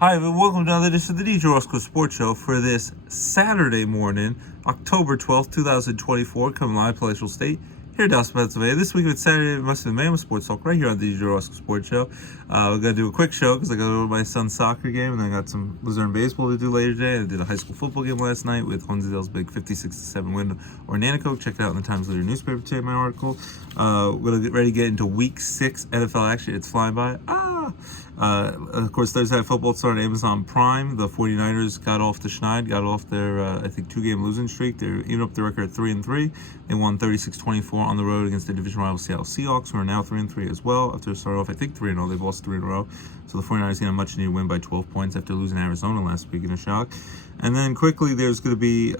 Hi, and welcome to another edition of the DJ Roscoe Sports Show for this Saturday morning, October 12th, 2024, coming live to Palatial State, here in Dallas, Pennsylvania. This week, it's Saturday, it must have been Sports Talk, right here on the DJ Roscoe Sports Show. We're going to do a quick show because I got to go to my son's soccer game, and then I got some Luzerne baseball to do later today. I did a high school football game last night with Honesdale's big 56-7 win over Nanacoke. Check it out in the Times Leader newspaper today, my article. We're going to get ready to get into Week 6 NFL action. It's flying by. Of course, Thursday Night Football started on Amazon Prime. The 49ers got off the schneid, got off their, I think, 2-game losing streak. They're even up their record at 3-3. They won 36-24 on the road against their division rival Seattle Seahawks, who are now 3-3 as well. After starting off, I think, 3-0. They've lost 3 in a row. So the 49ers get a much-needed win by 12 points after losing Arizona last week in a shock. And then quickly, there's going to be...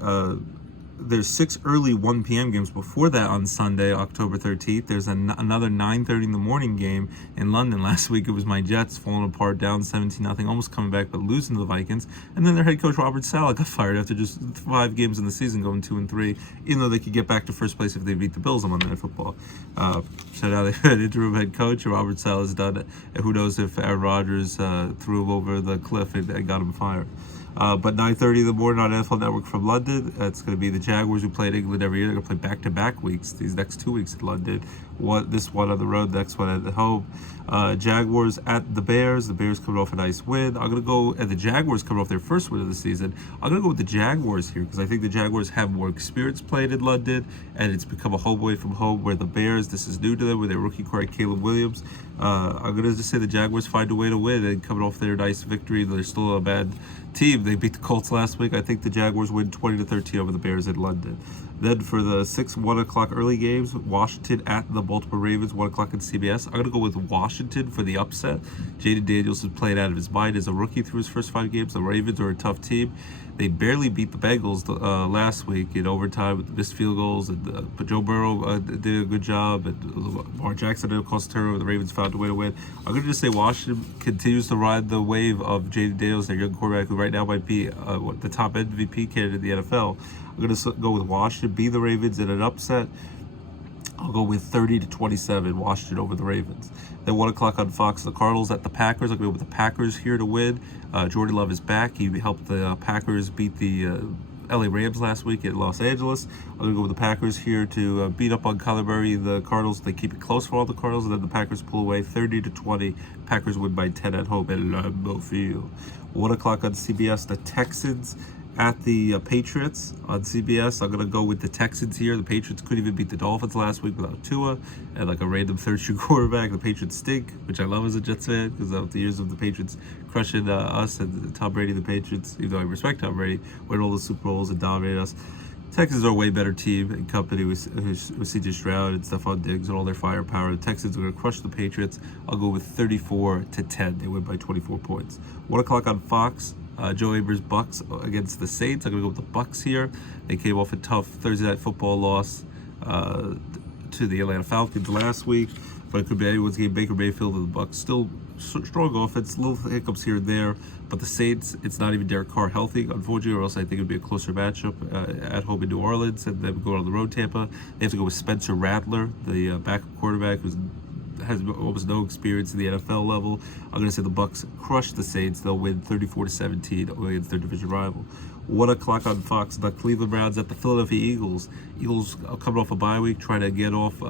There's 6 early 1 p.m. games before that on Sunday, October 13th. There's another 9:30 in the morning game in London. Last week it was my Jets falling apart, down 17-0, almost coming back but losing to the Vikings. And then their head coach Robert Saleh got fired after just 5 games in the season, going 2-3, even though they could get back to first place if they beat the Bills on Monday Night Football. Shout out to interim head coach Robert Saleh's done it. Who knows if Aaron Rodgers threw him over the cliff and got him fired. But 9:30 in the morning on NFL Network from London, it's going to be the Jaguars, who play in England every year. They're going to play back-to-back weeks, these next 2 weeks in London. This one on the road, next one at home. Jaguars at the Bears. The Bears coming off a nice win. I'm going to go at the Jaguars coming off their first win of the season. I'm going to go with the Jaguars here because I think the Jaguars have more experience playing in London, and it's become a home away from home, where the Bears, this is new to them with their rookie quarterback Caleb Williams. I'm going to just say the Jaguars find a way to win, and coming off their nice victory, they're still a bad team. They beat the Colts last week. I think the Jaguars win 20-13 over the Bears in London. Then for the 6 1 o'clock early games, Washington at the Baltimore Ravens, 1 o'clock at CBS. I'm going to go with Washington for the upset. Jaden Daniels is playing out of his mind as a rookie through his first 5 games. The Ravens are a tough team. They barely beat the Bengals last week in overtime with missed field goals. But Joe Burrow did a good job. And Lamar Jackson didn't cost a turnover. The Ravens found a way to win. I'm going to just say Washington continues to ride the wave of Jaden Daniels, their young quarterback, who right now might be the top MVP candidate in the NFL. I'm going to go with Washington, beat the Ravens in an upset. I'll go with 30-27, Washington over the Ravens. Then 1 o'clock on Fox, the Cardinals at the Packers. I'll go with the Packers here to win. Jordan Love is back. He helped the Packers beat the LA Rams last week in Los Angeles. I'm going to go with the Packers here to beat up on Kyler Murray. The Cardinals, they keep it close for all the Cardinals, and then the Packers pull away 30-20. Packers win by 10 at home at Lambeau Field. 1 o'clock on CBS, the Texans at the Patriots on CBS. I'm going to go with the Texans here. The Patriots couldn't even beat the Dolphins last week without Tua and like a random third-string quarterback. The Patriots stink, which I love as a Jets fan because of the years of the Patriots crushing us and Tom Brady, the Patriots, even though I respect Tom Brady, win all the Super Bowls and dominate us. Texans are a way better team in company with C.J. Stroud and Stephon Diggs and all their firepower. The Texans are going to crush the Patriots. I'll go with 34-10. They win by 24 points. 1 o'clock on Fox. Joe Abrams' Bucks against the Saints. I'm going to go with the Bucks here. They came off a tough Thursday Night Football loss to the Atlanta Falcons last week, but it could be anyone's game. Baker Mayfield and the Bucks still strong offense, little hiccups here and there, but the Saints, it's not even Derek Carr healthy, unfortunately, or else I think it would be a closer matchup at home in New Orleans, and then go on the road Tampa. They have to go with Spencer Rattler, the backup quarterback, who's has almost no experience in the NFL level. I'm going to say the Bucks crush the Saints. They'll win 34-17 against their division rival. 1 o'clock on Fox, the Cleveland Browns at the Philadelphia Eagles. Eagles coming off a bye week, trying to get off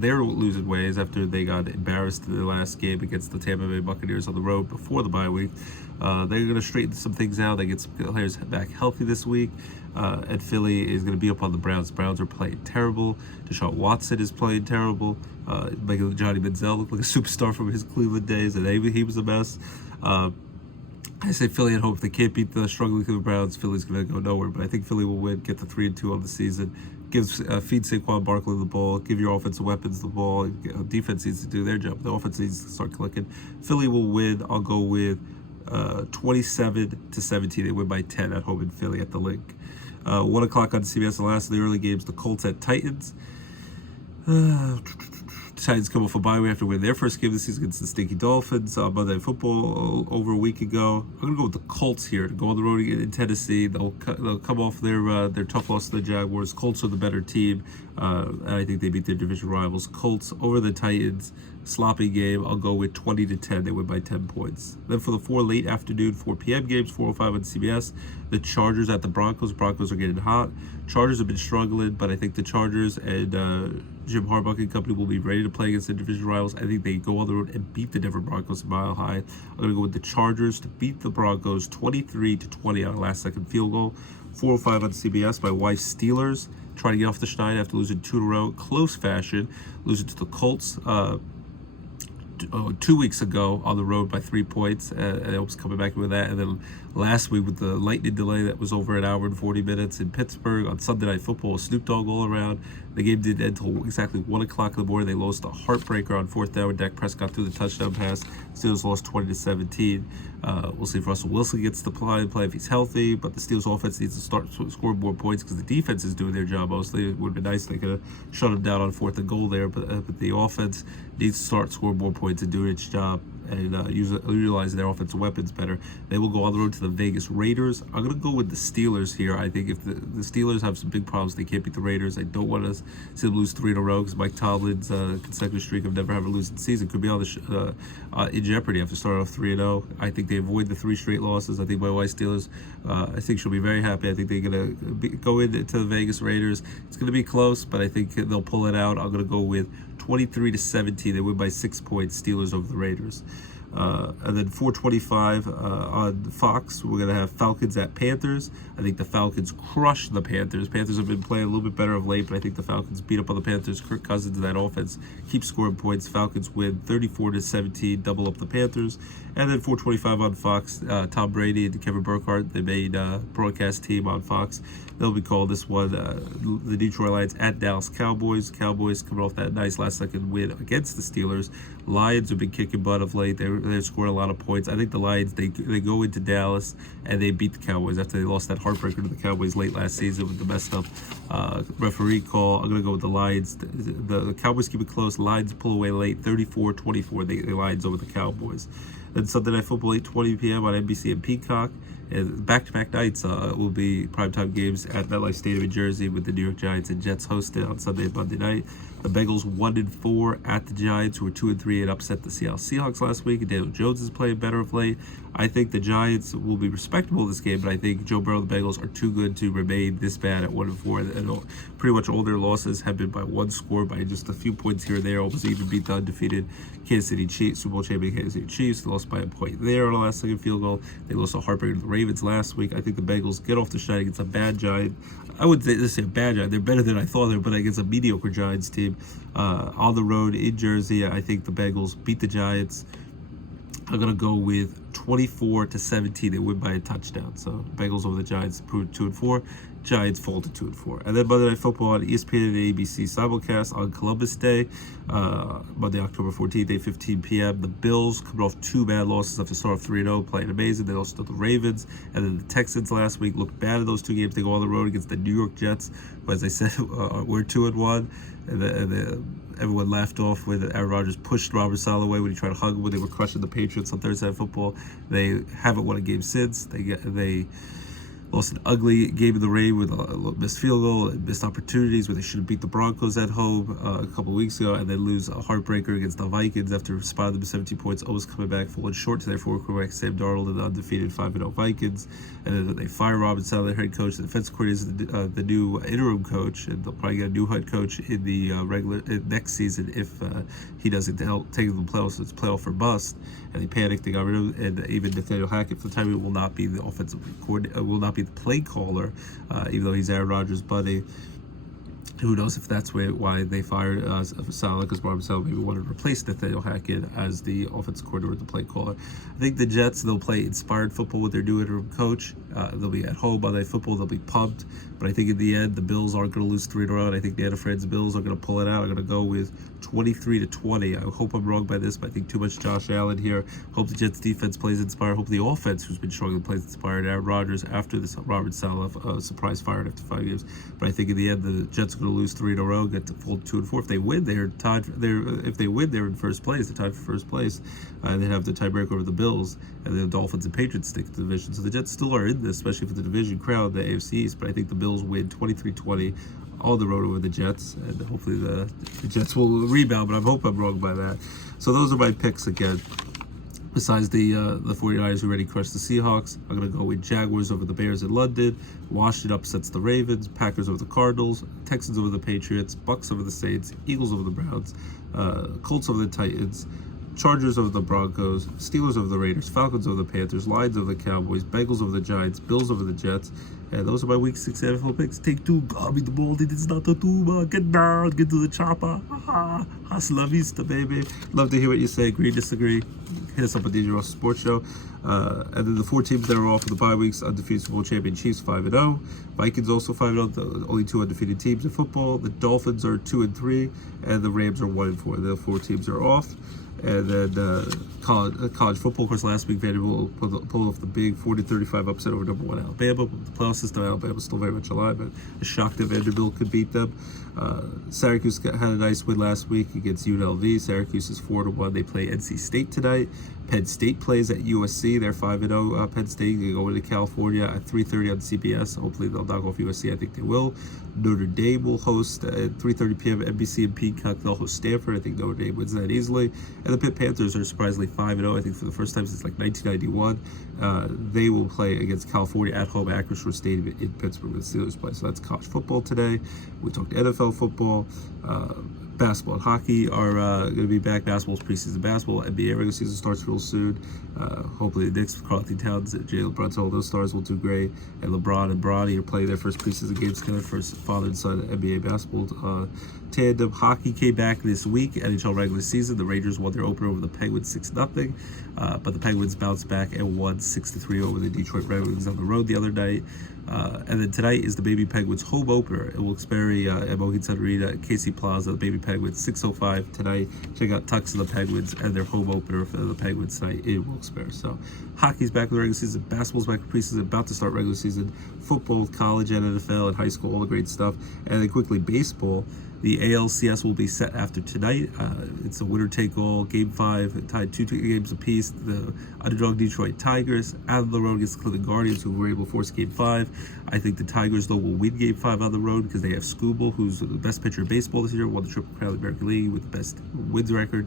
their losing ways after they got embarrassed in their last game against the Tampa Bay Buccaneers on the road before the bye week. They're going to straighten some things out. They get some players back healthy this week. And Philly is going to be up on the Browns. The Browns are playing terrible. Deshaun Watson is playing terrible. Making Johnny Manziel look like a superstar from his Cleveland days, and he was a mess. I say Philly at home. If they can't beat the struggling Cleveland Browns, Philly's going to go nowhere. But I think Philly will win, get the 3-2 on the season. Feed Saquon Barkley the ball. Give your offensive weapons the ball. Defense needs to do their job. The offense needs to start clicking. Philly will win. I'll go with 27-17. They win by 10 at home in Philly at the Link. 1 o'clock on CBS, the last of the early games, the Colts at Titans. Titans come off a bye week after winning their first game this season against the Stinky Dolphins on Monday Night Football over a week ago. I'm going to go with the Colts here to go on the road in Tennessee. They'll come off their tough loss to the Jaguars. Colts are the better team, and I think they beat their division rivals. Colts over the Titans. sloppy game. I'll go with 20-10. They win by 10 points. Then for the 4 late afternoon, 4 p.m. games, 4:05 on CBS, the Chargers at the Broncos. Broncos are getting hot. Chargers have been struggling, but I think the Chargers and Jim Harbaugh and company will be ready to play against the division rivals. I think they go on the road and beat the Denver Broncos a mile high. I'm going to go with the Chargers to beat the Broncos 23-20 on a last-second field goal. 4:05 on CBS. My wife's Steelers trying to get off the schneid after losing 2 in a row, close fashion, losing to the Colts 2 weeks ago on the road by 3 points, and I was coming back with that. And then last week with the lightning delay that was over an hour and 40 minutes in Pittsburgh on Sunday Night Football, Snoop Dogg all around. The game didn't end until exactly 1 o'clock in the morning. They lost a heartbreaker on 4th down when Dak Prescott threw the touchdown pass. Steelers lost 20-17. We'll see if Russell Wilson gets to play if he's healthy, but the Steelers offense needs to start scoring more points because the defense is doing their job mostly. It would have been nice if they could have shut them down on 4th and goal there, but the offense needs to start scoring more points and doing its job and utilize their offensive weapons better. They will go on the road to the Vegas Raiders. I'm going to go with the Steelers here. I think if the Steelers have some big problems, they can't beat the Raiders. I don't want to see them lose 3 in a row because Mike Tomlin's consecutive streak of never having a losing season could be on in jeopardy after starting off 3-0. I think they avoid the 3 straight losses. I think my wife Steelers, I think she'll be very happy. I think they're going to go into the Vegas Raiders. It's going to be close, but I think they'll pull it out. I'm going to go with 23-17. They win by 6 points, Steelers over the Raiders. And then 4:25 on Fox, we're going to have Falcons at Panthers. I think the Falcons crush the Panthers. Panthers have been playing a little bit better of late, but I think the Falcons beat up on the Panthers. Kirk Cousins, that offense, keeps scoring points. Falcons win 34-17, double up the Panthers. And then 4:25 on Fox, Tom Brady and Kevin Burkhardt, the main broadcast team on Fox. They'll be called this one, the Detroit Lions at Dallas Cowboys. Cowboys coming off that nice last-second win against the Steelers. Lions have been kicking butt of late. They're scoring a lot of points. I think the Lions, they go into Dallas and they beat the Cowboys after they lost that heartbreaker to the Cowboys late last season with the messed up referee call. I'm going to go with the Lions. The Cowboys keep it close. Lions pull away late, 34-24. The Lions over the Cowboys. Then Sunday Night Football, 8:20 p.m. on NBC and Peacock. And back-to-back nights will be primetime games at MetLife Stadium in Jersey with the New York Giants and Jets hosted on Sunday and Monday night. The Bengals 1-4 at the Giants, who were 2-3 and upset the Seattle Seahawks last week. Daniel Jones is playing better of late. I think the Giants will be respectable in this game, but I think Joe Burrow and the Bengals are too good to remain this bad at 1-4. And pretty much all their losses have been by 1 score, by just a few points here and there. Almost even beat the undefeated Kansas City Chiefs, Super Bowl champion Kansas City Chiefs. They lost by a point there on the last-second field goal. They lost a heartbreaker to the Ravens last week. I think the Bengals get off the shine against a bad Giant. I wouldn't say a bad Giant. They're better than I thought they were, but against a mediocre Giants team on the road in Jersey. I think the Bengals beat the Giants. I'm going to go with 24-17. They win by a touchdown. So Bengals over the Giants, 2-4. Giants fall to 2-4. And then Monday Night Football on ESPN and ABC simulcast on Columbus Day, Monday, October 14th, 8:15 p.m. The Bills coming off 2 bad losses after start off 3-0, playing amazing. They lost to the Ravens. And then the Texans last week looked bad in those 2 games. They go on the road against the New York Jets, who, as I said, we're 2-1. And everyone laughed off when Aaron Rodgers pushed Robert Saleh away when he tried to hug him when they were crushing the Patriots on Thursday Night Football. They haven't won a game since. They lost an ugly game in the rain with a missed field goal and missed opportunities where they should have beat the Broncos at home a couple of weeks ago, and then lose a heartbreaker against the Vikings after spotting them 17 points, almost coming back, falling short to their forward quarterback Sam Darnold and the undefeated 5-0 Vikings. And then they fire Robert Saleh, their head coach. The defense coordinator is the new interim coach, and they'll probably get a new head coach in the next season if he doesn't take them to the playoffs. It's playoff or bust. And they panicked. They got rid of him, and even Nathaniel Hackett for the time will not be the offensive coordinator, will not be the play caller, even though he's Aaron Rodgers' buddy. Who knows if that's why they fired Saleh, because Robert Saleh maybe wanted to replace Nathaniel Hackett as the offensive coordinator, the play caller. I think the Jets, they'll play inspired football with their new interim coach. They'll be at home Monday Night Football. They'll be pumped. But I think in the end, the Bills aren't going to lose 3 in a row. And I think the NFL Bills are going to pull it out. I'm going to go with 23-20. I hope I'm wrong by this, but I think too much Josh Allen here. Hope the Jets defense plays inspired. Hope the offense, who's been struggling, plays inspired. Aaron Rodgers after this Robert Saleh surprise fired after 5 games. But I think in the end, the Jets are going to lose 3 in a row, get to full 2-4. If they win, they're tied. If they win, they're in first place. They're tied for first place. They have the tiebreaker over the Bills, and the Dolphins and Patriots stick to the division. So the Jets still are in this, especially for the division crowd, the AFC East. But I think the Bills win 23-20 on the road over the Jets, and hopefully the Jets will rebound, but I hope I'm wrong by that. So those are my picks again. Besides the 49ers who already crushed the Seahawks, I'm going to go with Jaguars over the Bears in London, Washington upsets the Ravens, Packers over the Cardinals, Texans over the Patriots, Bucks over the Saints, Eagles over the Browns, Colts over the Titans, Chargers over the Broncos, Steelers over the Raiders, Falcons over the Panthers, Lions over the Cowboys, Bengals over the Giants, Bills over the Jets. And those are my Week 6 NFL picks. Take two, God be the ball, it's not the tuba. Get down, get to the chopper. Hasta la vista, baby. Love to hear what you say. Agree, disagree. Hit us up on DJ Roscoe Sports Show. And then the 4 teams that are off for the bye weeks: undefeated Super Bowl champion Chiefs 5-0, Vikings also 5-0. The only 2 undefeated teams in football. The Dolphins are 2-3, and the Rams are 1-4. The 4 teams are off. And then college football, of course, last week Vanderbilt pulled off the big 40-35 upset over number 1 Alabama. The playoff system, Alabama's still very much alive, but a shock that Vanderbilt could beat them. Syracuse had a nice win last week against UNLV. Syracuse is 4-1. They play NC State tonight. Penn State plays at USC. They're 5-0. Penn State, they go into California at 3:30 on CBS. Hopefully they'll knock off USC. I think they will. Notre Dame will host at 3:30 p.m. NBC and Peacock. They'll host Stanford. I think Notre Dame wins that easily. And the Pitt Panthers are surprisingly 5-0. I think for the first time since like 1991. They will play against California at home at Acrisure Stadium in Pittsburgh where the Steelers play. So that's college football today. We talked NFL football. Basketball and hockey are going to be back. Basketball's preseason basketball. NBA regular season starts real soon. Hopefully the Knicks, Karl-Anthony Towns, Jalen Brunson, all those stars will do great. And LeBron and Bronny are playing their first preseason games together, first father and son NBA basketball tandem. Hockey came back this week. NHL regular season. The Rangers won their opener over the Penguins 6-0. But the Penguins bounced back and won 6-3 over the Detroit Red Wings on the road the other night. And then tonight is the Baby Penguins home opener at Wilkes-Barre at Mohegan Sun Arena at KC Plaza. The Baby Penguins 6:05 tonight. Check out Tux and the Penguins and their home opener for the Penguins tonight in Wilkes-Barre. So hockey's back in the regular season. Basketball's back in preseason. About to start regular season. Football, college, and NFL, and high school, all the great stuff. And then quickly baseball. The ALCS will be set after tonight. It's a winner-take-all, Game 5, tied 2 games apiece. The underdog Detroit Tigers out on the road against the Cleveland Guardians, who were able to force Game 5. I think the Tigers, though, will win Game 5 on the road because they have Skubal, who's the best pitcher in baseball this year, won the Triple Crown of the American League with the best wins record,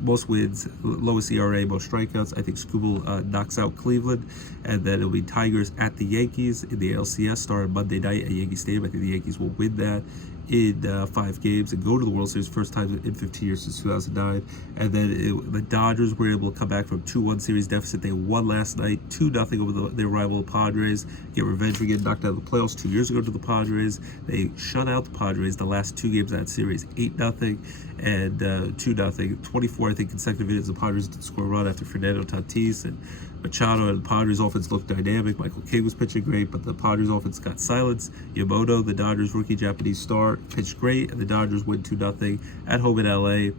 most wins, lowest ERA, most strikeouts. I think Skubal knocks out Cleveland, and then it'll be Tigers at the Yankees in the ALCS, starting Monday night at Yankee Stadium. I think the Yankees will win that in 5 games and go to the World Series, first time in 15 years since 2009. And then the Dodgers were able to come back from 2-1 series deficit. They won last night 2-0 over their rival Padres, get revenge for getting knocked out of the playoffs 2 years ago to the Padres. They shut out the Padres the last 2 games of that series, 8-0 and 2-0. 24, I think, consecutive innings. The Padres didn't score a run after Fernando Tatis and Machado, and the Padres offense looked dynamic. Michael King was pitching great, but the Padres offense got silenced. Yamamoto, the Dodgers rookie Japanese star, pitched great, and the Dodgers win 2-0 at home in LA.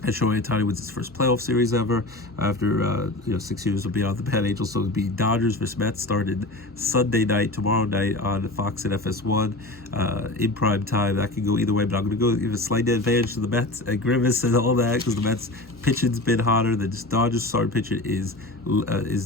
And Shohei Ohtani wins his first playoff series ever after 6 years of being on the Bad Angels. So it'll be Dodgers versus Mets started Sunday night, tomorrow night on Fox and FS1 in prime time. That can go either way, but I'm going to go give a slight advantage to the Mets and Grimace and all that because the Mets pitching's been hotter. The Dodgers starting pitching is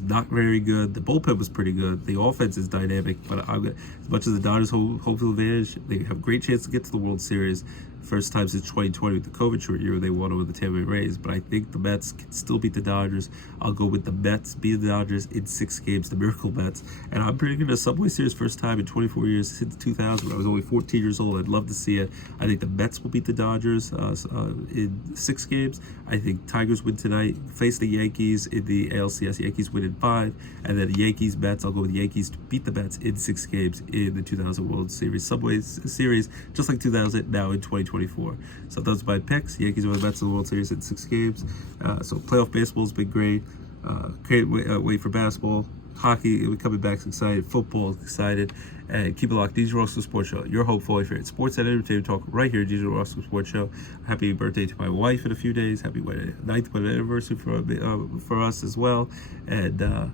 not very good. The bullpen was pretty good. The offense is dynamic, but as much as the Dodgers home field advantage, they have a great chance to get to the World Series. First time since 2020 with the COVID short year they won over the Tampa Bay Rays, but I think the Mets can still beat the Dodgers. I'll go with the Mets beat the Dodgers in 6 games, the Miracle Mets. And I'm predicting a Subway Series first time in 24 years since 2000 when I was only 14 years old. I'd love to see it. I think the Mets will beat the Dodgers in 6 games. I think Tigers win tonight, face the Yankees in the ALCS. Yankees win in 5, and then the Yankees Mets. I'll go with the Yankees to beat the Mets in 6 games in the 2000 World Series Subway Series, just like 2000 now in 2024. So those are my picks. Yankees over the Mets in the World Series in 6 games. So playoff baseball's been great. Can't wait for basketball. Hockey, we're coming back excited. Football excited. And keep it locked. DJ Roscoe Sports Show. Your hope for your favorite sports and entertainment talk right here. DJ Roscoe Sports Show. Happy birthday to my wife in a few days. Happy 9th wedding anniversary for us as well. And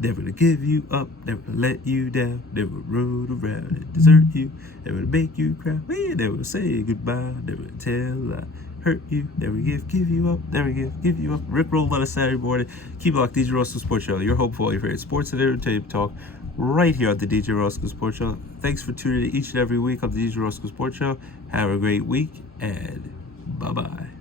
never to give you up, never to let you down, never roll around and desert you, never to make you cry, never to say goodbye, never to tell I hurt you, never give you up, never give you up. Rick rolled on a Saturday morning. Keep it locked, DJ Roscoe Sports Show. Your hope for all your favorite sports and entertainment talk right here at the DJ Roscoe Sports Show. Thanks for tuning in each and every week on the DJ Roscoe Sports Show. Have a great week, and bye-bye.